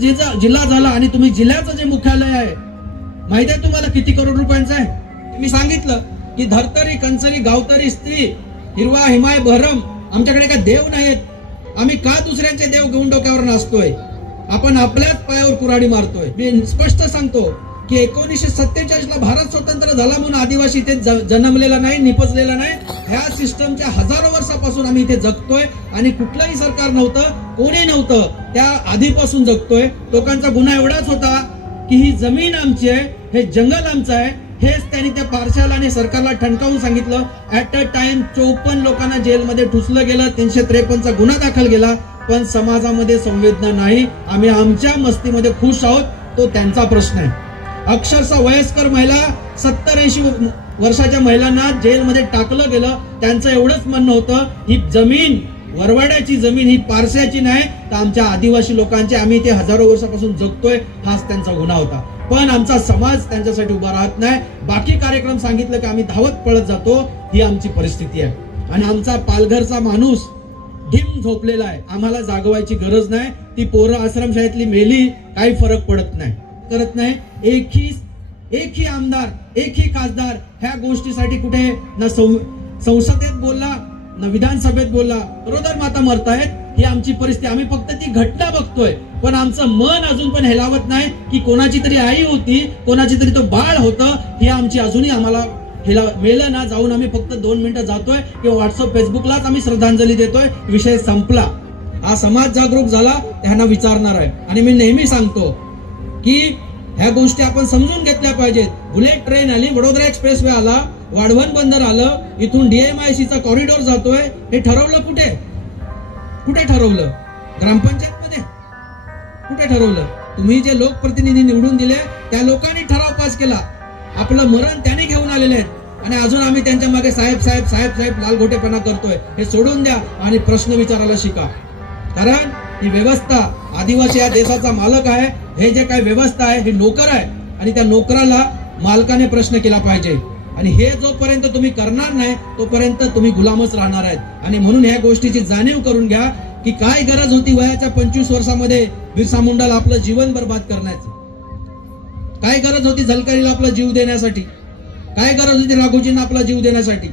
जिचा जिल्हा झाला आणि तुम्ही जिल्ह्याचं जे मुख्यालय आहे माहिती आहे तुम्हाला किती करोड रुपयांचं आहे? मी सांगितलं की धरतरी कंसरी गावतरी स्त्री हिरवा हिमाय बहरम आमच्याकडे काय देव नाहीत. आम्ही का दुसऱ्यांचे देव घेऊन डोक्यावर नाचतोय? आपण आपल्याच पायावर कुराडी मारतोय. मी स्पष्ट सांगतो की एकोणीसशे सत्तेचाळीस ला भारत स्वतंत्र झाला म्हणून आदिवासी ते ज- जन्मलेला नाही निपजलेला नाही. ह्या सिस्टमच्या हजारो वर्षापासून आम्ही इथे जगतोय आणि कुठलंही सरकार नव्हतं कोणी नव्हतं त्या आधीपासून जगतोय. लोकांचा गुन्हा एवढाच होता की ही जमीन आमची आहे हे जंगल आमचं आहे हेच त्यांनी त्या पार्शाला आणि सरकारला ठणकावून सांगितलं. ऍट अ टाइम चौपन्न लोकांना जेलमध्ये ठुसलं गेलं तीनशे त्रेपन्नचा गुन्हा दाखल गेला पण समाजामध्ये संवेदना नाही. आम्ही आमच्या मस्तीमध्ये खुश आहोत तो त्यांचा प्रश्न आहे. अक्षरशः वयस्कर महिला सत्तर ऐंशी वर्षाच्या महिलांना जेलमध्ये टाकलं गेलं. त्यांचं एवढंच म्हणणं होतं ही जमीन वरवाड्याची जमीन ही पारस्याची नाही. तर आमच्या आदिवासी लोकांची आम्ही ते हजारो वर्षापासून जगतोय हाच त्यांचा गुन्हा होता. पण आमचा समाज त्यांच्यासाठी उभा राहत नाही. बाकी कार्यक्रम सांगितलं की आम्ही धावत पळत जातो ही आमची परिस्थिती आहे. आणि आमचा पालघरचा माणूस ढिम झोपलेला आहे. आम्हाला जागवायची गरज नाही. ती पोरं आश्रमशाळेतली मेली काही फरक पडत नाही. करत नाही. एकही एकही आमदार एकही खासदार ह्या गोष्टीसाठी कुठे ना सं- संसदेत बोलला ना विधानसभेत बोलला बरोबर माता मरतायत ही आमची परिस्थिती. आम्ही फक्त ती घटना बघतोय. पण आमचं मन अजून पण हेलावत नाही की कोणाची तरी आई होती कोणाची तरी तो बाळ होतं ही आमची अजूनही आम्हाला हेला मेलं ना जाऊन आम्ही फक्त दोन मिनिटं जातोय किंवा व्हॉट्सअप फेसबुकलाच आम्ही श्रद्धांजली देतोय. विषय संपला. हा समाज जागरूक झाला त्यांना विचारणार आहे. आणि मी नेहमी सांगतो की ह्या गोष्टी आपण समजून घेतल्या पाहिजेत. बुलेट ट्रेन आली वडोदरा एक्सप्रेस वे आला वाढवण बंदर आलं इथून डीएमआयसीचा कॉरिडॉर जातोय. हे ठरवलं कुठे? कुठे ठरवलं? ग्रामपंचायत मध्ये कुठे ठरवलं? तुम्ही जे लोकप्रतिनिधी निवडून दिले त्या लोकांनी ठराव पास केला. आपलं मरण त्याने घेऊन आलेले आहेत आणि अजून आम्ही त्यांच्या मागे साहेब साहेब साहेब साहेब लालघोटेपणा करतोय. हे सोडून द्या आणि प्रश्न विचारायला शिका. कारण ही व्यवस्था आदिवासी या देशाचा मालक आहे. हे जे काय व्यवस्था आहे हे नोकर आहे आणि त्या नोकराला मालकाने प्रश्न केला पाहिजे. आणि हे जोपर्यंत तुम्ही करणार नाही तोपर्यंत तुम्ही गुलामच राहणार आहेत. आणि म्हणून ह्या गोष्टीची जाणीव करून घ्या की काय गरज होती वयाच्या पंचवीस वर्षामध्ये बिरसा मुंडाला आपलं जीवन बर्बाद करण्याचं? काय गरज होती झलकारीला आपला जीव देण्यासाठी? काय गरज होती राघोजींना आपला जीव देण्यासाठी?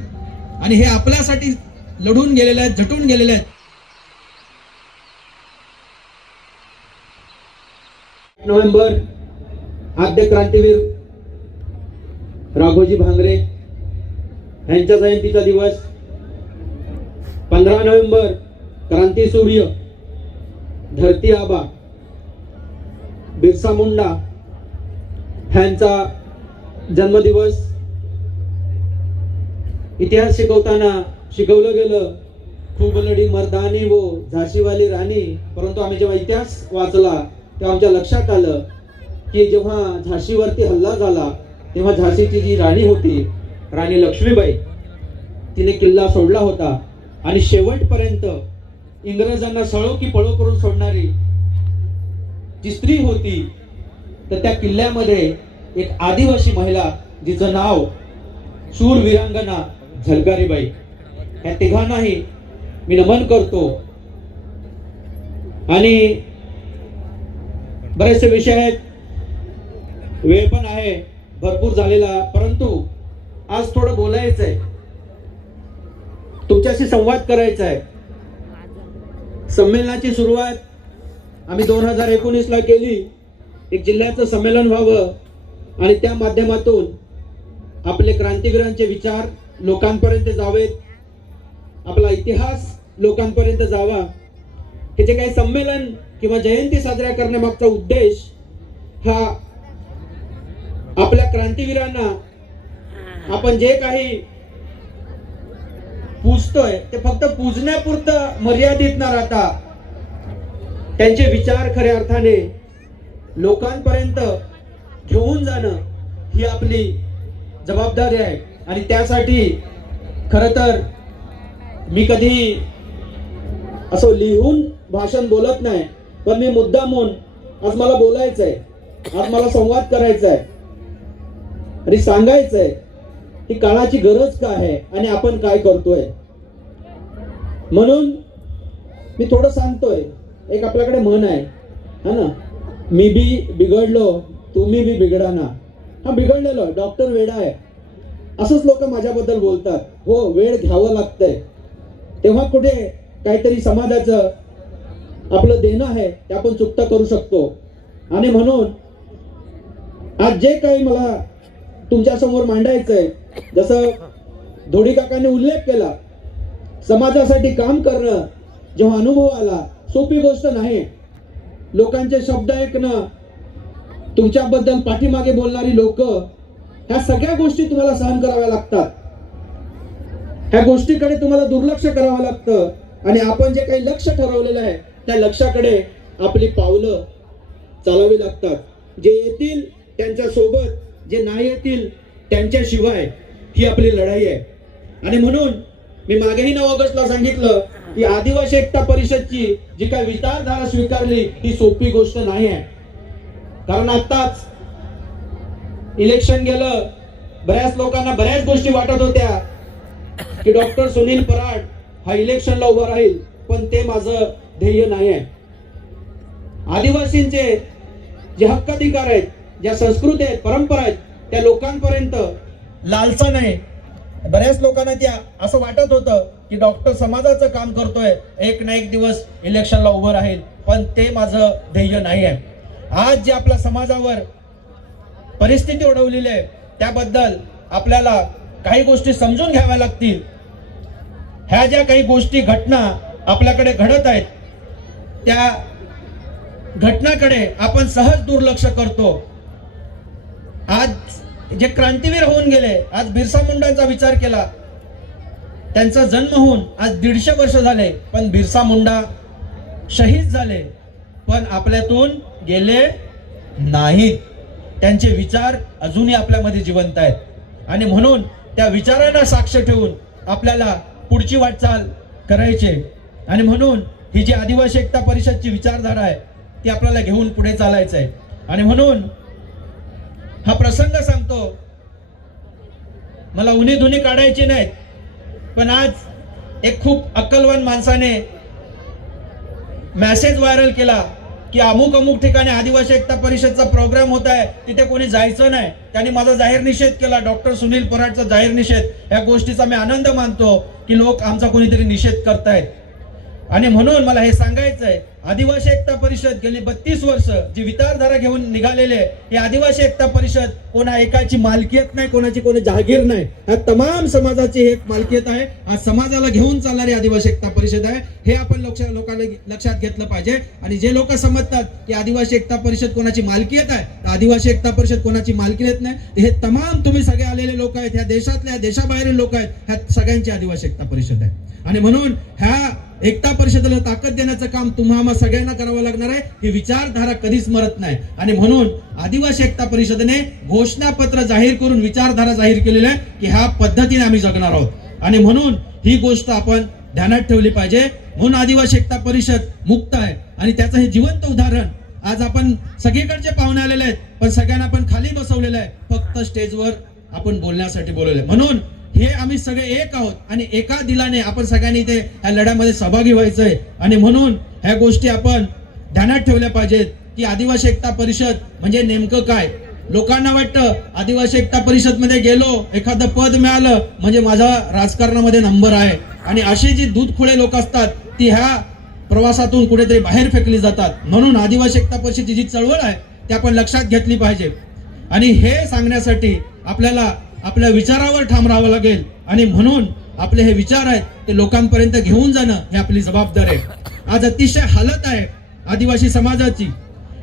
आणि हे आपल्यासाठी लढून गेलेले आहेत झटून गेलेले आहेत. नोव्हेंबर आद्य क्रांतीवीर राघोजी भांगरे यांच्या जयंतीचा दिवस पंधरा नोव्हेंबर क्रांती सूर्य धरती आबा बिरसा मुंडा ह्यांचा जन्मदिवस. इतिहास शिकवताना शिकवलं गेलं खूप लढी मर्दानी वो झाशीवाली राणी परंतु आम्ही जेव्हा इतिहास वाचला तेव्हा आमच्या लक्षात आलं की जेव्हा झाशीवरती हल्ला झाला तेव्हा झाशीची जी राणी होती राणी लक्ष्मीबाई तिने किल्ला सोडला होता. आणि शेवटपर्यंत इंग्रजांना सळो की पळो करून सोडणारी जी स्त्री होती तर त्या किल्ल्यामध्ये एक आदिवासी महिला जिचं नाव सूर विरांगना झलकारीबाई. ह्या तिघांनाही मी नमन करतो. आणि बरेचसे विषय आहेत. वेळ पण आहे. भरपूर झालेला. परंतु आज थोडं बोलायचं आहे तुमच्याशी संवाद करायचा आहे संमेलनाची सुरुवात आम्ही दोन हजार एकोणीसला केली. एक जिल्ह्याचं संमेलन व्हावं आणि त्या माध्यमातून आपले क्रांतिग्रहांचे विचार लोकांपर्यंत जावेत. आपला इतिहास लोकांपर्यंत जावा. हे जे काही संमेलन किंवा जयंती साजरा करण्यामागचा उद्देश हा आपल्या क्रांतिवीरांना आपण जे काही पूजतोय ते फक्त पूजण्यापुरतं मर्यादित न राहता त्यांचे विचार खऱ्या अर्थाने लोकांपर्यंत घेऊन जाणं ही आपली जबाबदारी आहे. आणि त्यासाठी खर तर मी कधी असं लिहून भाषण बोलत नाही. पण मी मुद्दामून आज मला बोलायचं आहे आज मला संवाद करायचा आहे आणि सांगायचं आहे की काळाची गरज काय आहे आणि आपण काय करतोय. म्हणून मी थोडं सांगतोय. एक आपल्याकडे म्हण आहे. हा ना? मी बी बिघडलो तुम्ही बी बिघडा ना हा बिघडलेलो डॉक्टर वेडा आहे. असंच लोक माझ्याबद्दल बोलतात. हो वेळ घ्यावं लागतंय. तेव्हा कुठे काहीतरी समाजाचं आपलं देणं आहे ते आपण चुकता करू शकतो. आणि म्हणून आज जे काही मला तुमच्यासमोर आहे जसं धोडी काकाने उल्लेख केला समाजासाठी काम करणं जेव्हा अनुभव आला सोपी गोष्ट नाही. लोकांचे शब्द ऐकणं तुमच्याबद्दल पाठीमागे बोलणारी लोक ह्या सगळ्या गोष्टी तुम्हाला सहन कराव्या लागतात. ह्या गोष्टीकडे तुम्हाला दुर्लक्ष करावं लागतं. आणि आपण जे काही लक्ष ठरवलेलं आहे त्या लक्षाकडे आपली पावलं चालावी लागतात. जे येतील त्यांच्यासोबत जे नाही येतील त्यांच्याशिवाय ही आपली लढाई आहे. आणि म्हणून मी मागेही नऊ ऑगस्टला सांगितलं की आदिवासी एकता परिषदची जी काही विचारधारा स्वीकारली ही सोपी गोष्ट नाही आहे. कारण आत्ताच इलेक्शन गेलं बऱ्याच लोकांना बऱ्याच गोष्टी वाटत होत्या की डॉक्टर सुनील पराड हा इलेक्शनला उभा राहील पण ते माझं ध्येय नाही आहे आदिवासींचे जे हक्क अधिकार आहेत ज्या संस्कृती आहेत परंपरा आहेत त्या लोकांपर्यंत लालसा नाही. बऱ्याच लोकांना त्या असं वाटत होतं की डॉक्टर समाजाचं काम करतोय एक ना एक दिवस इलेक्शनला उभं राहील पण ते माझं ध्येय नाही आहे आज जे आपल्या समाजावर परिस्थिती ओढवलेली आहे त्याबद्दल आपल्याला काही गोष्टी समजून घ्याव्या लागतील. ह्या ज्या काही गोष्टी घटना आपल्याकडे घडत आहेत त्या घटनाकडे आपण सहज दुर्लक्ष करतो. आज जे क्रांतीवीर होऊन गेले आज बिरसा मुंडांचा विचार केला त्यांचा जन्म होऊन आज दीडशे वर्ष झाले पण बिरसा मुंडा शहीद झाले पण आपल्यातून गेले नाहीत. त्यांचे विचार अजूनही आपल्यामध्ये जिवंत आहेत. आणि म्हणून त्या विचारांना साक्ष ठेवून आपल्याला पुढची वाटचाल करायची. आणि म्हणून ही जी आदिवासी एकता परिषदची विचारधारा आहे ती आपल्याला घेऊन पुढे चालायचं आहे. आणि म्हणून हा प्रसंग सांगतो मला उन्ही धुनी काढायची नाहीत पण आज एक खूप अक्कलवान माणसाने मेसेज व्हायरल केला की अमुक अमुक ठिकाणी आदिवासी एकता परिषदचा प्रोग्राम होत आहे तिथे कोणी जायचं नाही. त्यांनी माझा जाहीर निषेध केला डॉक्टर सुनील पराडचा जाहीर निषेध. या गोष्टीचा मी आनंद मानतो की लोक आमचा कोणीतरी निषेध करतायत. आणि म्हणून मला हे सांगायचं आहे आदिवासी एकता परिषद गेली बत्तीस वर्ष जी विचारधारा घेऊन निघालेले आहे, आदिवासी एकता परिषद कोणा एकाची मालकीयत नाही कोणाची कोणी जहागीर नाही. ह्या तमाम समाजाची एक मालकीयत आहे. आज समाजाला घेऊन चालणारी आदिवासी एकता परिषद आहे. हे आपण लोकांना लक्षात घेतलं पाहिजे. आणि जे लोक समजतात की आदिवासी एकता परिषद कोणाची मालकीयत आहे तर आदिवासी एकता परिषद कोणाची मालकीयत नाही. हे तमाम तुम्ही सगळे आलेले लोक आहेत ह्या देशातल्या देशाबाहेरील लोक आहेत ह्या सगळ्यांची आदिवासी एकता परिषद आहे. आणि म्हणून ह्या एकता परिषदेला ताकद देण्याचं काम तुम्हा सगळ्यांना करावं लागणार आहे. ही विचारधारा कधीच मरत नाही. आणि म्हणून आदिवासी एकता परिषदेने घोषणापत्र जाहीर करून विचारधारा जाहीर केलेली आहे की ह्या पद्धतीने आम्ही जगणार आहोत. आणि म्हणून ही गोष्ट आपण ध्यानात ठेवली पाहिजे. म्हणून आदिवासी एकता परिषद मुक्त आहे. आणि त्याचं हे जिवंत उदाहरण आज आपण सगळीकडचे पाहुणे आलेले आहेत. पण सगळ्यांना आपण खाली बसवलेलं आहे. फक्त स्टेजवर आपण बोलण्यासाठी बोलवले म्हणून हे आम्ही सगळे एक आहोत आणि एका दिलाने आपण सगळ्यांनी ते ह्या लढ्यामध्ये सहभागी व्हायचंय. आणि म्हणून ह्या गोष्टी आपण ध्यानात ठेवल्या पाहिजेत की आदिवासी एकता परिषद म्हणजे नेमकं काय? लोकांना वाटतं आदिवासी एकता परिषदमध्ये गेलो एखादं पद मिळालं म्हणजे माझा राजकारणामध्ये नंबर आहे. आणि अशी जी दूध खुळे लोक असतात ती ह्या प्रवासातून कुठेतरी बाहेर फेकली जातात. म्हणून आदिवासी एकता परिषद जी चळवळ आहे ती आपण लक्षात घेतली पाहिजे. आणि हे सांगण्यासाठी आपल्याला आपल्या विचारावर ठाम राहावं लागेल. आणि म्हणून आपले हे विचार आहेत ते लोकांपर्यंत घेऊन जाणं हे आपली जबाबदारी आहे. आज अतिशय हालत आहे आदिवासी समाजाची.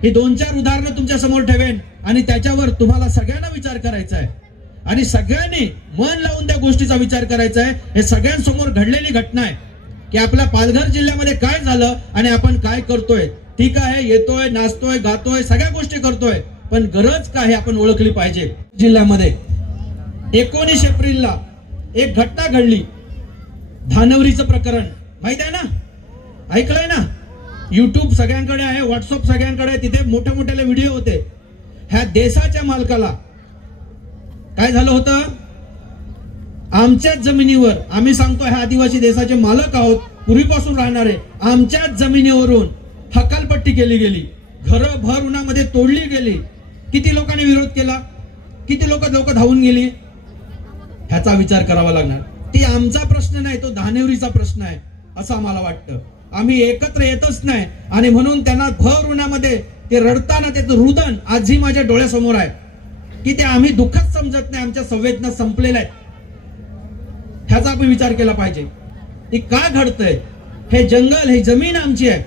ही दोन चार उदाहरणं तुमच्यासमोर ठेवेन आणि त्याच्यावर तुम्हाला सगळ्यांना विचार करायचा आहे. आणि सगळ्यांनी मन लावून त्या गोष्टीचा विचार करायचा आहे. हे सगळ्यांसमोर घडलेली घटना आहे. की आपल्या पालघर जिल्ह्यामध्ये काय झालं आणि आपण काय करतोय? ठीक आहे येतोय नाचतोय गातोय सगळ्या गोष्टी करतोय. पण गरज काय हे आपण ओळखली पाहिजे जिल्ह्यामध्ये? एकोणीस एप्रिलला एक घटना घडली. धानवरीचं प्रकरण. माहीत आहे ना? ऐकलंय ना? युट्यूब सगळ्यांकडे आहे व्हॉट्सअप सगळ्यांकडे आहे तिथे मोठ्या मोठे व्हिडिओ होते. ह्या देशाच्या मालकाला काय झालं होतं? आमच्याच जमिनीवर आम्ही सांगतो ह्या आदिवासी देशाचे मालक आहोत पूर्वीपासून राहणारे आमच्याच जमिनीवरून हकालपट्टी केली गेली. घरं भर उन्हामध्ये तोडली गेली. किती लोकांनी विरोध केला? किती लोक लोक धावून गेली? ह्याचा विचार करावा लागणार. ती आमचा प्रश्न नाही तो धानेवरीचा प्रश्न आहे असं आम्हाला वाटतं. आम्ही एकत्र येतच नाही. आणि म्हणून त्यांना भर उन्हामध्ये ते रडताना त्याचं रुदन आजही माझ्या डोळ्यासमोर आहे. की ते आम्ही दुःखच समजत नाही आमच्या संवेदना संपलेल्या आहेत. ह्याचा आपण विचार केला पाहिजे. की का घडतंय? हे जंगल हे जमीन आमची आहे.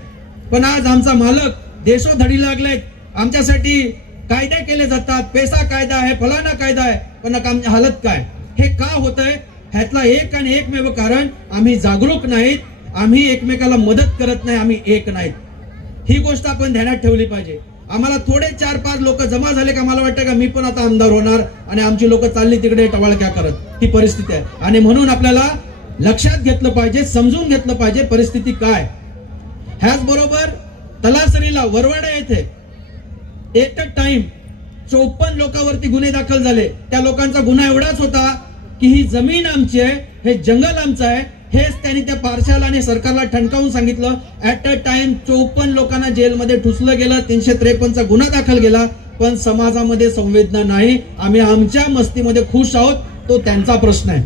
पण आज आमचा मालक देशोधडी लागलाय आमच्यासाठी कायदे केले जातात. पेसा कायदा आहे फलाना कायदा आहे. पण आमची हालत काय? हे का होतंय? ह्यातला एक आणि एकमेव कारण आम्ही जागरूक नाहीत आम्ही एकमेकाला मदत करत नाही आम्ही एक नाहीत. ही गोष्ट आपण ध्यानात ठेवली पाहिजे. आम्हाला थोडे चार पाच लोक जमा झाले का मला वाटतं का मी पण आता आमदार होणार आणि आमची लोक चालली तिकडे टवाळक्या करत. ही परिस्थिती आहे. आणि म्हणून आपल्याला लक्षात घेतलं पाहिजे समजून घेतलं पाहिजे परिस्थिती काय. ह्याच बरोबर तलासरीला वरवाडा येथे एट अ टाइम चोपन्न लोकांवरती गुन्हे दाखल झाले. त्या लोकांचा गुन्हा एवढाच होता की ही जमीन आमची आहे हे जंगल आमचं आहे हेच त्यांनी त्या पार्शाला आणि सरकारला ठणकावून सांगितलं. ऍट अ टाइम चोपन्न लोकांना जेलमध्ये ठुसलं गेलं तीनशे त्रेपन्नचा गुन्हा दाखल केला पण समाजामध्ये संवेदना नाही. आम्ही आमच्या मस्तीमध्ये खुश आहोत तो त्यांचा प्रश्न आहे.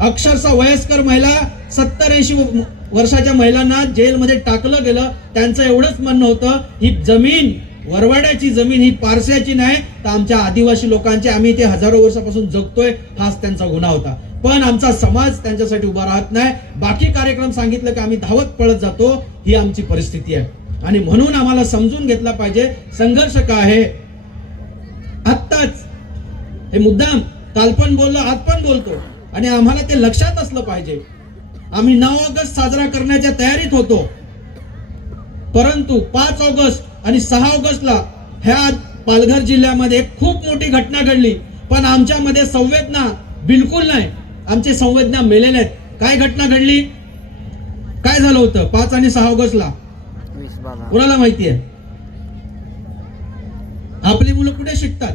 अक्षरशः वयस्कर महिला सत्तर ऐंशी वर्षाच्या महिलांना जेलमध्ये टाकलं गेलं त्यांचं एवढंच म्हणणं होतं ही जमीन वरवाड्याची जमीन ही पारस्याची नाही तर आमच्या आदिवासी लोकांची आम्ही ते हजारो वर्षापासून जगतोय हाच त्यांचा गुन्हा होता. पण आमचा समाज त्यांच्यासाठी उभा राहत नाही. बाकी कार्यक्रम सांगितलं की आम्ही धावत पळत जातो ही आमची परिस्थिती आहे. आणि म्हणून आम्हाला समजून घेतला पाहिजे संघर्ष काय आहे? आत्ताच हे मुद्दाम काल पण बोललो आज पण बोलतो. आणि आम्हाला ते लक्षात असलं पाहिजे. आम्ही नऊ ऑगस्ट साजरा करण्याच्या तयारीत होतो. परंतु पाच ऑगस्ट आणि सहा ऑगस्टला ह्या पालघर जिल्ह्यामध्ये खूप मोठी घटना घडली. पण आमच्यामध्ये संवेदना बिलकुल नाही. आमची संवेदना मेलेल्या आहेत. काय घटना घडली? काय झालं होतं? पाच आणि सहा ऑगस्टला? कोणाला माहिती आहे? आपली मुलं कुठे शिकतात?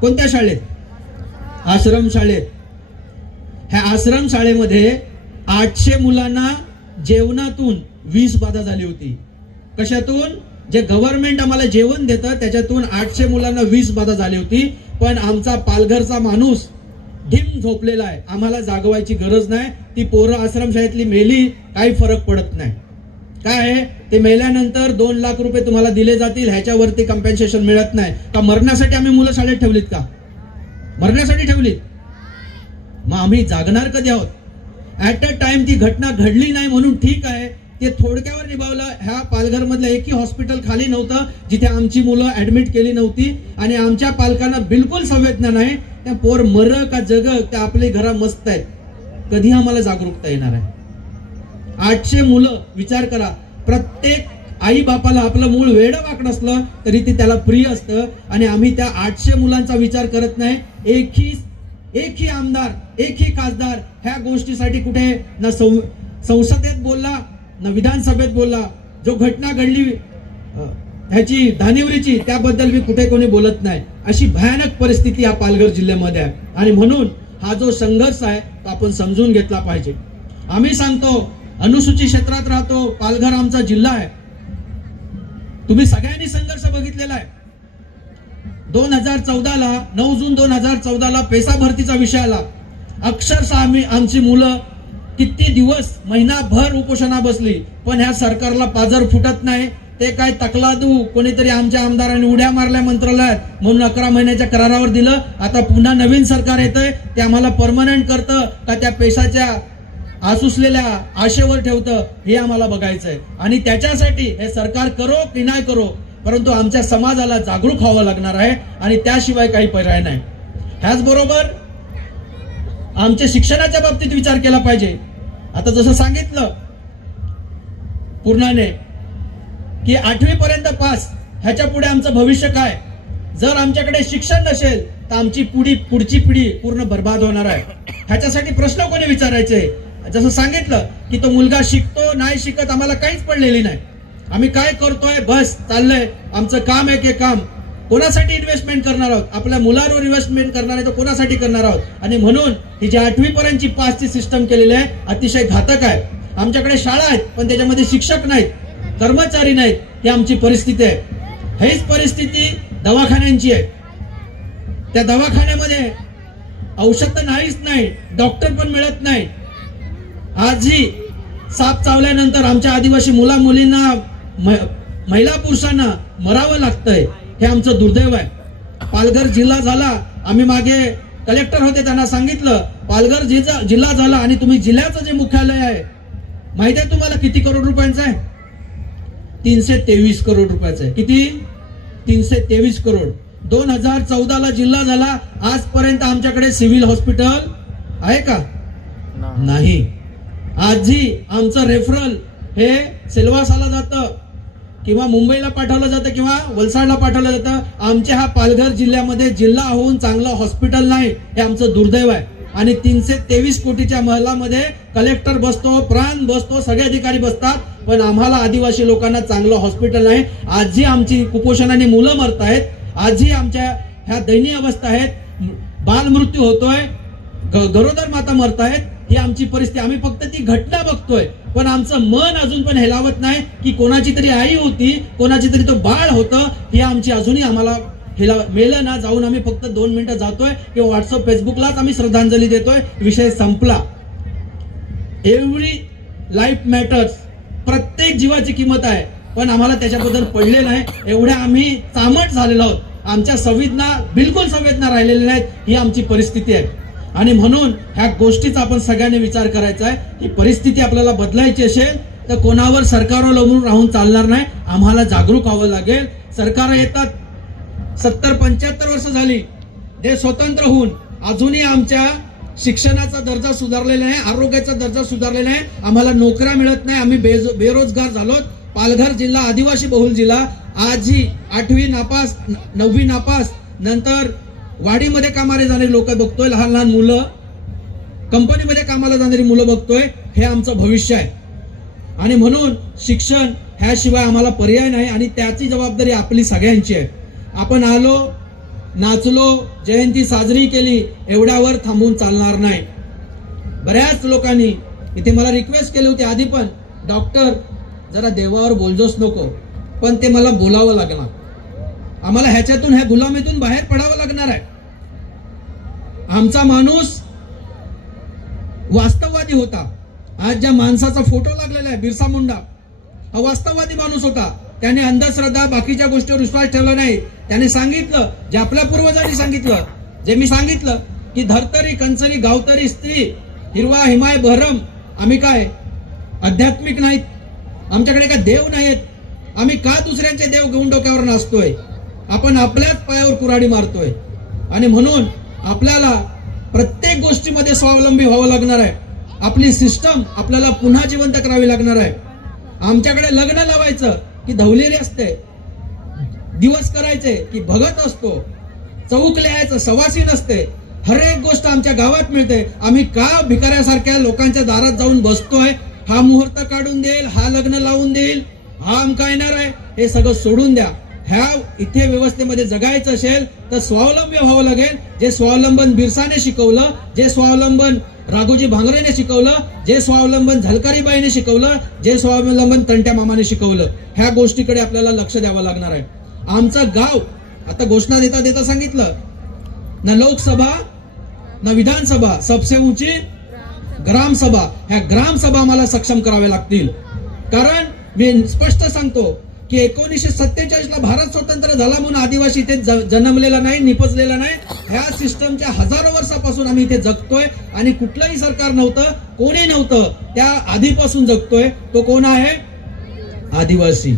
कोणत्या शाळेत? आश्रम शाळेत ह्या आश्रम शाळेमध्ये आठशे मुलांना जेवणातून वीस बाधा झाली होती. कशातून? जे गव्हर्नमेंट आम्हाला जेवण देतं त्याच्यातून आठशे मुलांना वीस बाधा झाली होती. पण आमचा पालघरचा माणूस ढिम झोपलेला आहे. आम्हाला जागवायची गरज नाही. ती पोरं आश्रमशाळेतली मेली काही फरक पडत नाही. काय आहे? ते मेल्यानंतर दोन लाख रुपये तुम्हाला दिले जातील ह्याच्यावरती कम्पेन्सेशन मिळत नाही. का मरण्यासाठी आम्ही मुलं शाळेत ठेवलीत का? मरण्यासाठी ठेवलीत. मग आम्ही जागणार कधी आहोत? ऍट अ टाइम ती घटना घडली नाही म्हणून ठीक आहे. ते थोडक्यावर निभावलं. ह्या पालघर मधलं एकही हॉस्पिटल खाली नव्हतं जिथे आमची मुलं ऍडमिट केली नव्हती. आणि आमच्या पालकांना बिलकुल संवेदना नाही. त्या पोर मर का जग त्या आपले घरा मस्त आहेत. कधी आम्हाला जागरूकता येणार आहे? आठशे मुलं विचार करा. प्रत्येक आई बापाला आपलं मूळ वेड वाकड असलं तरी ते त्याला प्रिय असतं. आणि आम्ही त्या आठशे मुलांचा विचार करत नाही. एकही एकही आमदार एकही खासदार ह्या गोष्टीसाठी कुठे ना सं- संसदेत बोलला ना विधानसभेत बोलला जो घटना घडली ह्याची धानिवरीची त्याबद्दल मी कुठे कोणी बोलत नाही. अशी भयानक परिस्थिती या पालघर जिल्ह्यामध्ये आहे. आणि म्हणून हा जो संघर्ष आहे तो आपण समजून घेतला पाहिजे. आम्ही सांगतो अनुसूचित क्षेत्रात राहतो पालघर आमचा जिल्हा आहे. तुम्ही सगळ्यांनी संघर्ष बघितलेला आहे. दोन हजार चौदाला नऊ जून दोन हजार चौदाला पेसा भरतीचा विषय आला. अक्षरशः आम्ही आमची मुलं किती दिवस महिनाभर उपोषणा बसली पण ह्या सरकारला पाजर फुटत नाही. ते काय तकलादू कोणीतरी आमच्या आमदारांनी उड्या मारल्या मंत्रालयात म्हणून अकरा महिन्याच्या करारावर दिलं. आता पुन्हा नवीन सरकार येतंय ते आम्हाला परमनंट करतं का त्या पेशाच्या आसुसलेल्या आशेवर ठेवतं हे आम्हाला बघायचंय. आणि त्याच्यासाठी हे सरकार करो की नाही करो परंतु आमच्या समाजाला जागरूक व्हावं लागणार आहे आणि त्याशिवाय काही पर्याय नाही. ह्याचबरोबर आमच्या शिक्षणाच्या बाबतीत विचार केला पाहिजे. आता जसं सांगितलं पूर्णाने की आठवी पर्यंत पास ह्याच्या पुढे आमचं भविष्य काय? जर आमच्याकडे शिक्षण नसेल तर आमची पुढी पुढची पिढी पूर्ण बर्बाद होणार आहे. ह्याच्यासाठी प्रश्न कोणी विचारायचे? जसं सांगितलं की तो मुलगा शिकतो नाही शिकत आम्हाला काहीच पडलेली नाही. आम्ही काय करतोय? बस चाललंय. आमचं काम आहे की काम. कोणासाठी इन्व्हेस्टमेंट करणार आहोत? आपल्या मुलांवर इन्व्हेस्टमेंट करणार आहे तर कोणासाठी करणार आहोत? आणि म्हणून ही जी आठवीपर्यंतची पासची सिस्टम केलेली आहे अतिशय घातक आहे. आमच्याकडे शाळा आहेत पण त्याच्यामध्ये शिक्षक नाहीत कर्मचारी नाहीत ही आमची परिस्थिती आहे. हीच परिस्थिती दवाखान्यांची आहे. त्या दवाखान्यामध्ये औषध तर नाहीच नाही डॉक्टर पण मिळत नाही. आजही साप चावल्यानंतर आमच्या आदिवासी मुला मुलींना म- महिला पुरुषांना मरावं लागतंय. हे आमचं दुर्दैव आहे. पालघर जिल्हा झाला आम्ही मागे कलेक्टर होते त्यांना सांगितलं पालघर जिल्हा जिल्हा झाला आणि तुम्ही जिल्ह्याचं जे मुख्यालय आहे माहिती आहे तुम्हाला किती करोड रुपयांचं आहे? तीनशे तेवीस करोड रुपयाचं आहे. किती? तीनशे तेवीस करोड. दोन हजार चौदाला जिल्हा झाला आजपर्यंत आमच्याकडे सिव्हिल हॉस्पिटल आहे का? नाही. आजही आमचं रेफरल हे सिल्वासाला जातं. किंवा मुंबईला पाठवलं जातं किंवा वलसाडला पाठवलं जातं आमच्या हा पालघर जिल्ह्यामध्ये जिल्हा होऊन चांगलं हॉस्पिटल नाही हे आमचं दुर्दैव आहे. आणि तीनशे तेवीस कोटीच्या महलामध्ये कलेक्टर बसतो प्राण बसतो सगळे अधिकारी बसतात पण आम्हाला आदिवासी लोकांना चांगलं हॉस्पिटल नाही. आजही आमची कुपोषणाने मुलं मरत आहेत आजही आमच्या ह्या दयनीय अवस्था आहेत. बालमृत्यू होतोय ग- गरोदर माता मरत आहेत ही आमची परिस्थिती. आम्ही फक्त ती घटना बघतोय. पण आमचं मन अजून पण हेलावत नाही की कोणाची तरी आई होती कोणाची तरी तो बाळ होतं ही आमची अजूनही आम्हाला हेला मेलं ना जाऊन आम्ही फक्त दोन मिनिटं जातोय किंवा व्हॉट्सअप फेसबुकलाच आम्ही श्रद्धांजली देतोय. विषय संपला. एव्हरी लाईफ मॅटर्स प्रत्येक जीवाची किंमत आहे पण आम्हाला त्याच्याबद्दल पडले नाही. एवढ्या आम्ही चामट झालेलो आहोत. आमच्या संवेदना बिलकुल संवेदना राहिलेल्या नाहीत. ही आमची परिस्थिती आहे. आणि म्हणून ह्या गोष्टीचा आपण सगळ्यांनी विचार करायचा आहे. की परिस्थिती आपल्याला बदलायची असेल तर कोणावर सरकारवर अवलंबून राहून चालणार नाही. आम्हाला जागरूक व्हावं लागेल. सरकार येतात. सत्तर पंच्याहत्तर वर्ष झाली. देश स्वतंत्र होऊन अजूनही आमच्या शिक्षणाचा दर्जा सुधारलेला आहे आरोग्याचा दर्जा सुधारलेला आहे. आम्हाला नोकऱ्या मिळत नाही. आम्ही बेजो- बेरोजगार झालो पालघर जिल्हा आदिवासी बहुल जिल्हा. आजही आठवी नापास न- नववी नापास. नंतर वाडीमध्ये कामाला जाणारी लोक बघतोय लहान लहान मुलं. कंपनीमध्ये कामाला जाणारी मुलं बघतोय हे आमचं भविष्य आहे. आणि म्हणून शिक्षण ह्याशिवाय आम्हाला पर्याय नाही आणि त्याची जबाबदारी आपली सगळ्यांची आहे. आपण आलो नाचलो जयंती साजरी केली एवढ्यावर थांबून चालणार नाही. बऱ्याच लोकांनी इथे मला रिक्वेस्ट केली होती आधी पण डॉक्टर जरा देवावर बोलजोच नको. पण ते मला बोलावं लागणार आम्हाला ह्याच्यातून ह्या गुलामीतून बाहेर पडावं लागणार आहे. आमचा माणूस वास्तववादी होता. आज ज्या माणसाचा फोटो लागलेला आहे बिरसा मुंडा हा वास्तववादी माणूस होता. त्याने अंधश्रद्धा बाकीच्या गोष्टीवर विश्वास ठेवला नाही. त्याने सांगितलं जे आपल्या पूर्वजांनी सांगितलं जे मी सांगितलं की धरतरी कंचरी गावतरी स्त्री हिरवा हिमाय बहरम आम्ही काय? आध्यात्मिक नाहीत. आमच्याकडे काय देव नाहीत आम्ही का दुसऱ्यांचे देव घेऊन डोक्यावर नाचतोय? आपण आपल्याच पायावर कुऱ्हाडी मारतोय. आणि म्हणून आपल्याला प्रत्येक गोष्टीमध्ये स्वावलंबी व्हावं लागणार आहे. आपली सिस्टम आपल्याला पुन्हा जिवंत करावी लागणार आहे. आमच्याकडे लग्न लावायचं की धवलेली असते. दिवस करायचे की भगत असतो. चौक लिहायचं सवासी नसते. हर एक गोष्ट आमच्या गावात मिळते. आम्ही का भिकाऱ्यासारख्या लोकांच्या दारात जाऊन बसतोय? हा मुहूर्त काढून देईल हा लग्न लावून देईल हा आमका येणार आहे? हे सगळं सोडून द्या. ह्या इथे व्यवस्थेमध्ये जगायचं असेल तर स्वावलंबी व्हावं लागेल. जे स्वावलंबन बिरसाने शिकवलं जे स्वावलंबन राघोजी भांगरेने शिकवलं जे स्वावलंबन झलकारीबाईने शिकवलं जे स्वावलंबन तंट्या मामाने शिकवलं ह्या गोष्टीकडे आपल्याला लक्ष द्यावं लागणार आहे. आमचं गाव आता घोषणा देता देता सांगितलं ना लोकसभा ना विधानसभा सबसे उंची ग्रामसभा. ह्या ग्रामसभा आम्हाला सक्षम कराव्या लागतील. कारण मी स्पष्ट सांगतो की एकोणीसशे सत्तेचाळीस ला भारत स्वतंत्र झाला म्हणून आदिवासी इथे ज- जन्मलेला नाही निपजलेला नाही. ह्या सिस्टमच्या हजारो वर्षापासून आम्ही इथे जगतोय आणि कुठलंही सरकार नव्हतं कोणी नव्हतं त्या आधीपासून जगतोय. तो कोण आहे? आदिवासी.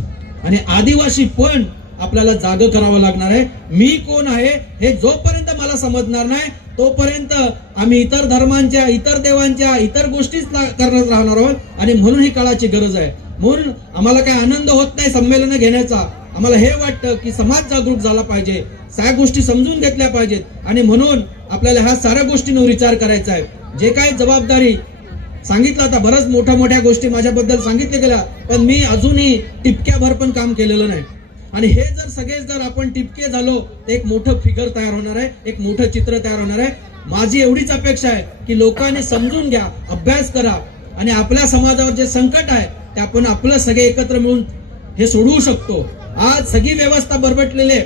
आणि आदिवासी पण आपल्याला जाग करावं लागणार आहे. मी कोण आहे हे जोपर्यंत मला समजणार नाही तोपर्यंत आम्ही इतर धर्मांच्या इतर देवांच्या इतर गोष्टीच करत राहणार आहोत. आणि म्हणून ही काळाची गरज आहे. म्हणून आम्हाला काही आनंद होत नाही संमेलन घेण्याचा. आम्हाला हे वाटतं की समाज जागरूक झाला पाहिजे. सगळ्या गोष्टी समजून घेतल्या पाहिजेत. आणि म्हणून आपल्याला ह्या साऱ्या गोष्टींवर विचार करायचा आहे. जे काही जबाबदारी सांगितलं आता बरंच मोठ्या मोठ्या गोष्टी माझ्याबद्दल सांगितल्या गेल्या पण मी अजूनही टिपक्याभर पण काम केलेलं नाही. आणि हे जर सगळेच जर आपण टिपके झालो तर एक मोठं फिगर तयार होणार आहे एक मोठं चित्र तयार होणार आहे. माझी एवढीच अपेक्षा आहे की लोकांनी समजून घ्या अभ्यास करा. आणि आपल्या समाजावर जे संकट आहे ते आपण आपलं सगळे एकत्र मिळून हे सोडवू शकतो. आज सगळी व्यवस्था बरबटलेली आहे.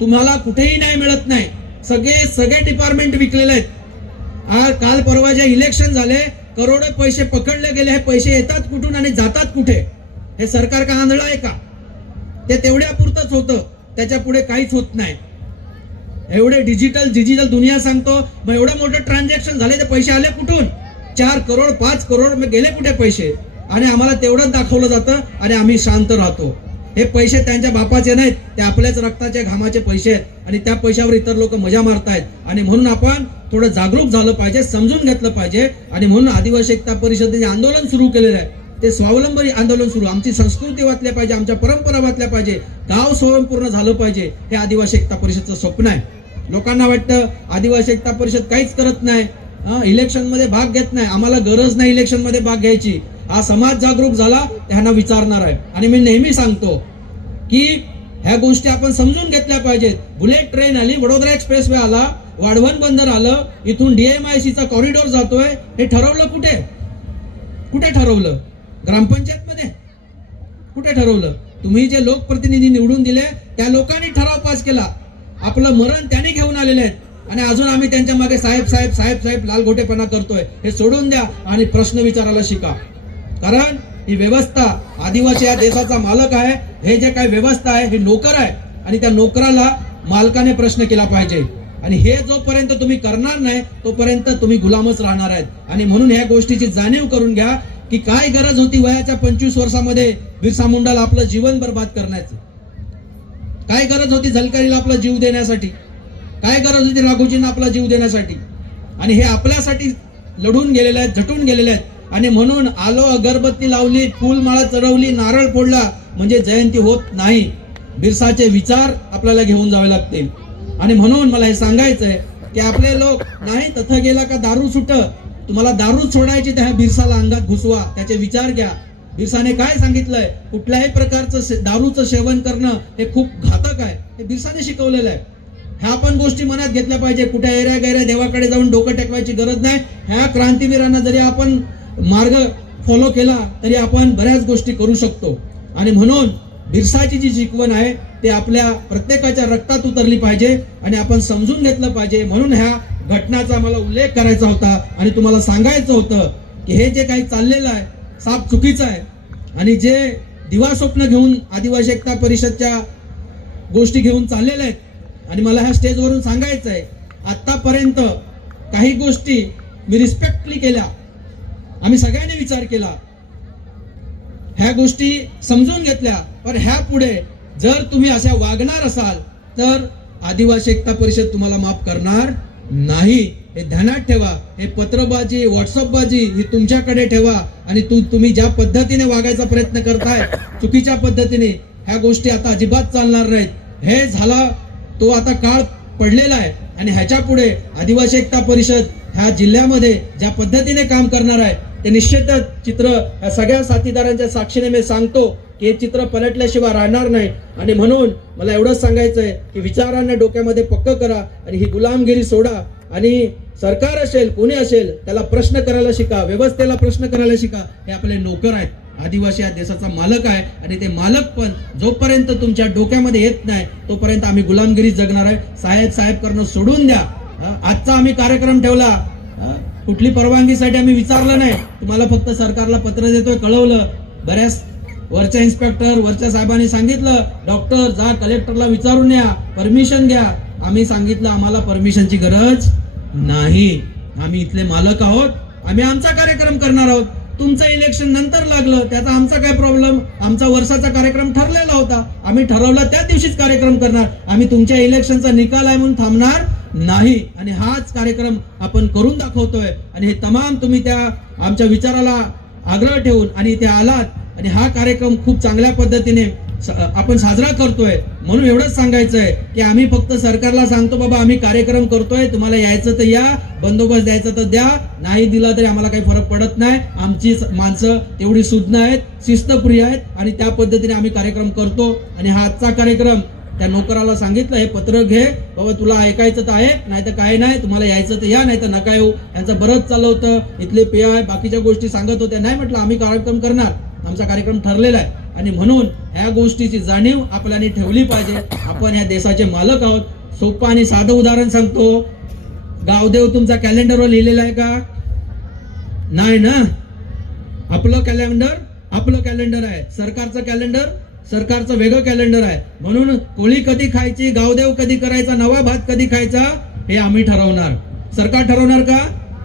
तुम्हाला कुठेही नाही मिळत नाही. सगळे सगळे डिपार्टमेंट विकलेले आहेत. आज काल परवा जे इलेक्शन झाले करोडो पैसे पकडले गेले हे पैसे येतात कुठून आणि जातात कुठे? हे सरकार का आंधळं आहे का? ते तेवढ्या पुरतच होतं. त्याच्या पुढे काहीच होत नाही. एवढे डिजिटल डिजिटल दुनिया सांगतो. मग एवढं मोठं ट्रान्झॅक्शन झाले ते पैसे आले कुठून? चार करोड पाच करोड गेले कुठे पैसे? आणि आम्हाला तेवढंच दाखवलं जातं आणि आम्ही शांत राहतो. हे पैसे त्यांच्या बापाचे नाहीत ते आपल्याच रक्ताचे घामाचे पैसे आहेत आणि त्या पैशावर इतर लोक मजा मारतायत. आणि म्हणून आपण थोडं जागरूक झालं पाहिजे समजून घेतलं पाहिजे आणि म्हणून आदिवासी एकता परिषदेने आंदोलन सुरू केलेलं आहे. ते स्वावलंबी आंदोलन सुरू आमची संस्कृती वाचल्या पाहिजे आमच्या परंपरा वाचल्या पाहिजे गाव स्वयंपूर्ण झालं पाहिजे हे आदिवासी एकता परिषदचं स्वप्न आहे. लोकांना वाटतं आदिवासी एकता परिषद काहीच करत नाही. इलेक्शनमध्ये भाग घेत नाही. आम्हाला गरज नाही इलेक्शनमध्ये भाग घ्यायची. हा समाज जागरूक झाला त्यांना विचारणार आहे. आणि मी नेहमी सांगतो की ह्या गोष्टी आपण समजून घेतल्या पाहिजेत. बुलेट ट्रेन आली वडोदरा एक्सप्रेस वे आला वाढवण बंदर आलं इथून डीएमआयसीचा कॉरिडॉर जातोय. हे ठरवलं कुठे? कुठे ठरवलं? ग्रामपंचायत मध्ये कुठे ठरवलं? तुम्ही जे लोकप्रतिनिधी निवडून दिले त्या लोकांनी ठराव पास केला. आपलं मरण त्याने घेऊन आलेले आहेत. आणि अजून आम्ही त्यांच्या मागे साहेब साहेब साहेब साहेब लालगोटेपणा करतोय. हे सोडून द्या आणि प्रश्न विचारायला शिका. कारण ही व्यवस्था आदिवासी या देशाचा मालक आहे. हे जे काही व्यवस्था आहे हे नोकर आहे. आणि त्या नोकराला मालकाने प्रश्न केला पाहिजे. आणि हे जोपर्यंत तुम्ही करणार नाही तोपर्यंत तुम्ही गुलामच राहणार आहेत. आणि म्हणून ह्या गोष्टीची जाणीव करून घ्या की काय गरज होती वयाच्या पंचवीस वर्षामध्ये बिरसा मुंडाला आपलं जीवन बर्बाद करण्याचं? काय गरज होती झलकारीला आपला जीव देण्यासाठी? काय गरज होती राघोजींना आपला जीव देण्यासाठी? आणि हे आपल्यासाठी लढून गेलेले आहेत झटून गेलेले आहेत. आणि म्हणून आलो अगरबत्ती लावली फुलमाळा चढवली नारळ फोडला म्हणजे जयंती होत नाही. बिरसाचे विचार आपल्याला घेऊन जावे लागतील. आणि म्हणून मला हे सांगायचंय की आपले लोक नाही तथ गेला का दारू सुट? तुम्हाला दारू सोडायची त्या बिरसाला अंगात घुसवा त्याचे विचार घ्या. बिरसाने काय सांगितलंय? कुठल्याही प्रकारचं से- दारूचं सेवन करणं हे खूप घातक आहे. हे बिरसाने शिकवलेलं आहे. ह्या पण गोष्टी मनात घेतल्या पाहिजे. कुठे एऱ्या गैऱ्या देवाकडे जाऊन डोकं टेकवायची गरज नाही. ह्या क्रांतीवीरांना जरी आपण मार्ग फॉलो केला तरी आपण बऱ्याच गोष्टी करू शकतो. आणि म्हणून बिरसाची जी शिकवण आहे ते आपल्या प्रत्येकाच्या रक्तात उतरली पाहिजे आणि आपण समजून घेतलं पाहिजे. म्हणून ह्या घटनाचा मला उल्लेख करायचा होता आणि तुम्हाला सांगायचं होतं की हे जे काही चाललेलं आहे साप चुकीचं आहे. आणि जे दिवा स्वप्न घेऊन आदिवासी एकता परिषदच्या गोष्टी घेऊन चाललेल्या आहेत आणि मला ह्या स्टेजवरून सांगायचं आहे आत्तापर्यंत काही गोष्टी मी रिस्पेक्टली केल्या. आम्ही सगळ्यांनी विचार केला. ह्या गोष्टी समजून घेतल्या. पण ह्या पुढे जर तुम्ही अशा वागणार असाल तर आदिवासी एकता परिषद तुम्हाला माफ करणार नाही. हे ध्यानात ठेवा. हे पत्रबाजी व्हॉट्सअपबाजी ही तुमच्याकडे ठेवा आणि तू तुम्ही ज्या पद्धतीने वागायचा प्रयत्न करताय चुकीच्या पद्धतीने ह्या गोष्टी आता अजिबात चालणार नाहीत. हे झाला तो आता काळ पडलेला आहे आणि ह्याच्या पुढे आदिवासी एकता परिषद ह्या जिल्ह्यामध्ये ज्या पद्धतीने काम करणार आहे ते निश्चितच चित्र या सगळ्या साथीदारांच्या साक्षीने मी सांगतो की हे चित्र पलटल्याशिवाय राहणार नाही. आणि म्हणून मला एवढंच सांगायचं आहे की विचारांना डोक्यामध्ये पक्क करा आणि ही गुलामगिरी सोडा. आणि सरकार असेल कोणी असेल त्याला प्रश्न करायला शिका व्यवस्थेला प्रश्न करायला शिका. हे आपले नोकर आहेत. आदिवासी हा देशाचा मालक आहे. आणि ते मालक पण जोपर्यंत तुमच्या डोक्यामध्ये येत नाही तोपर्यंत आम्ही गुलामगिरी जगणार आहे. साहेब साहेब करणं सोडून द्या. आजचा आम्ही कार्यक्रम ठेवला. कुठली परवानगीसाठी आम्ही विचारलं नाही. तुम्हाला फक्त सरकारला पत्र देतोय कळवलं. बऱ्याच वरच्या इन्स्पेक्टर वरच्या साहेबांनी सांगितलं डॉक्टर जा कलेक्टरला विचारून या. परमिशन घ्या. आम्ही सांगितलं आम्हाला परमिशनची गरज नाही. आम्ही इथले मालक आहोत. आम्ही आमचा कार्यक्रम करणार आहोत. तुमचं इलेक्शन नंतर लागलं. त्याचा आमचा काय प्रॉब्लेम आमचा वर्षाचा कार्यक्रम ठरलेला होता. आम्ही ठरवला त्या दिवशीच कार्यक्रम करणार. आम्ही तुमच्या इलेक्शनचा निकाल आहे म्हणून थांबणार नाही. आणि हाच कार्यक्रम आपण करून दाखवतोय. आणि हे तमाम तुम्ही त्या आमच्या विचाराला आग्रह ठेवून आणि इथे आलात. आणि हा कार्यक्रम खूप चांगल्या पद्धतीने स- आपण साजरा करतोय. म्हणून एवढंच सांगायचं आहे की आम्ही फक्त सरकारला सांगतो बाबा आम्ही कार्यक्रम करतोय. तुम्हाला यायचं तर या बंदोबस्त द्यायचा तर द्या. नाही दिला तरी आम्हाला काही फरक पडत नाही. आमची माणसं तेवढी सुज्ञ आहेत शिस्तप्रिय आहेत आणि त्या पद्धतीने आम्ही कार्यक्रम करतो. आणि हा आजचा कार्यक्रम त्या नोकराला सांगितलं हे पत्र घे बाबा तुला ऐकायचं तर आहे नाही तर काय नाही तुम्हाला यायचं तर या नाही तर नका येऊ. यांचं बरंच चाललं होतं. इथले पेय आहे बाकीच्या गोष्टी सांगत होत्या. नाही म्हटलं आम्ही कार्यक्रम करणार. आमचा कार्यक्रम ठरलेला आहे. आणि म्हणून ह्या गोष्टीची जाणीव आपल्याने ठेवली पाहिजे. आपण ह्या देशाचे मालक आहोत. सोपं आणि साधं उदाहरण सांगतो. गावदेव तुमचा कॅलेंडरवर लिहिलेला आहे का? नाही ना? आपलं कॅलेंडर आपलं कॅलेंडर आहे. सरकारचं कॅलेंडर सरकारचं वेगळं कॅलेंडर आहे. म्हणून कोळी कधी खायची गावदेव कधी करायचा नवा भात कधी खायचा हे आम्ही ठरवणार. सरकार ठरवणार का?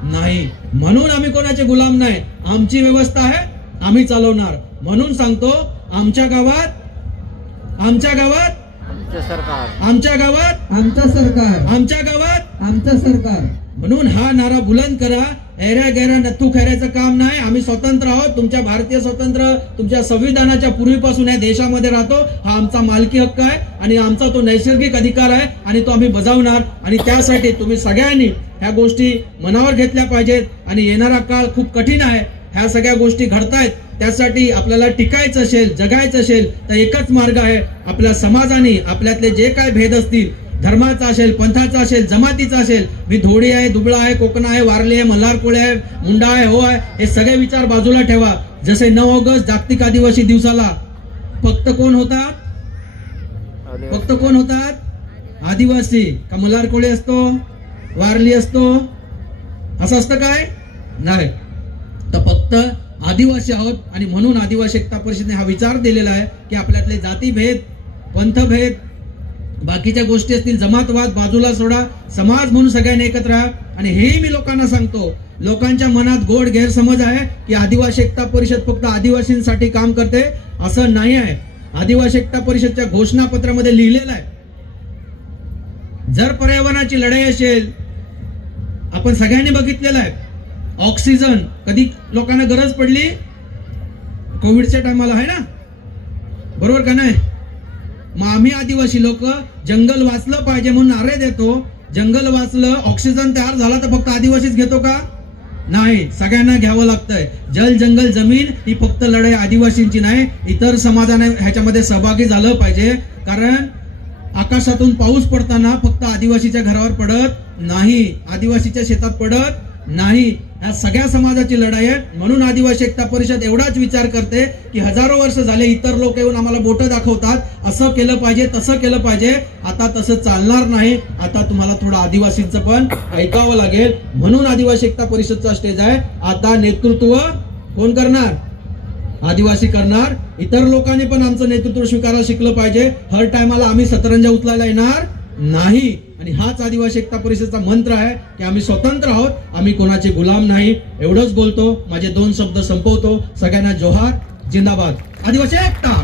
नाही. म्हणून आम्ही कोणाचे गुलाम नाही. आमची व्यवस्था आहे आम्ही चालवणार. म्हणून सांगतो आमच्या गावात आमच्या गावात आमचे सरकार. आमच्या गावात आमचं सरकार. आमच्या गावात आमचं सरकार. म्हणून हा नारा बुलंद करा. एऱ्या गैऱ्या नथू खैऱ्याचं काम नाही. आम्ही स्वतंत्र आहोत. तुमच्या भारतीय स्वतंत्र तुमच्या संविधानाच्या पूर्वीपासून या देशामध्ये राहतो. हा आमचा मालकी हक्क आहे आणि आमचा तो नैसर्गिक अधिकार आहे आणि तो आम्ही बजावणार. आणि त्यासाठी तुम्ही सगळ्यांनी ह्या गोष्टी मनावर घेतल्या पाहिजेत आणि येणारा काळ खूप कठीण आहे. ह्या सगळ्या गोष्टी घडतायत. त्यासाठी आपल्याला टिकायचं असेल जगायचं असेल तर एकच मार्ग आहे आपल्या समाजाने आपल्यातले जे काय भेद असतील धर्माचा असेल पंथाचा असेल जमातीचा असेल मी धोडी आहे दुबळा आहे कोकण आहे वारली आहे मल्हार कोळे आहे मुंडा आहे हो आहे हे सगळे विचार बाजूला ठेवा. जसे नऊ ऑगस्ट जागतिक आदिवासी दिवसाला फक्त कोण होता फक्त कोण होतात? आदिवासी. का मल्हार कोळी असतो? वारली असतो? असं असतं काय? नाही. तर फक्त आदिवासी आहोत आणि म्हणून आदिवासी एकता परिषदेने हा विचार दिलेला आहे की आपल्यातले जातीभेद पंथभेद बाकीच्या गोष्टी असतील जमातवाद बाजूला सोडा समाज म्हणून सगळ्यांनी एकत्र राहा. आणि हेही मी लोकांना सांगतो लोकांच्या मनात गोड गैरसमज आहे की आदिवासी एकता परिषद फक्त आदिवासींसाठी काम करते असं नाही आहे. आदिवासी एकता परिषदच्या घोषणापत्रामध्ये लिहिलेलं आहे. जर पर्यावरणाची लढाई असेल आपण सगळ्यांनी बघितलेलं आहे. ऑक्सिजन कधी लोकांना गरज पडली? कोविडच्या टायमाला आहे ना? बरोबर का नाही? मग आम्ही आदिवासी लोक जंगल वाचलं पाहिजे म्हणून नारे देतो. जंगल वाचलं ऑक्सिजन तयार झाला तर फक्त आदिवासीच घेतो का? नाही सगळ्यांना घ्यावं लागतंय. जल जंगल जमीन ही फक्त लढाई आदिवासींची नाही इतर समाजाने ह्याच्यामध्ये सहभागी झालं पाहिजे. कारण आकाशातून पाऊस पडताना फक्त आदिवासीच्या घरावर पडत नाही आदिवासीच्या शेतात पडत नाही. ह्या सगळ्या समाजाची लढाई आहे. म्हणून आदिवासी एकता परिषद एवढाच विचार करते की हजारो वर्ष झाले इतर लोक येऊन आम्हाला बोटं दाखवतात. असं केलं पाहिजे तसं केलं पाहिजे. आता तसं चालणार नाही. आता तुम्हाला थोडं आदिवासींचं पण ऐकावं लागेल. म्हणून आदिवासी एकता परिषदचा स्टेज आहे. आता नेतृत्व कोण करणार? आदिवासी करणार. इतर लोकांनी पण आमचं नेतृत्व स्वीकारायला शिकलं पाहिजे. हर टायमाला आम्ही सतरंजा उचलायला येणार नाही. आणि हाच आदिवासी एकता परिषदेचा मंत्र आहे की आम्ही स्वतंत्र आहोत आम्ही कोणाचे गुलाम नाही. एवढंच बोलतो माझे दोन शब्द संपवतो. सगळ्यांना जोहार जिंदाबाद. आदिवासी एकता.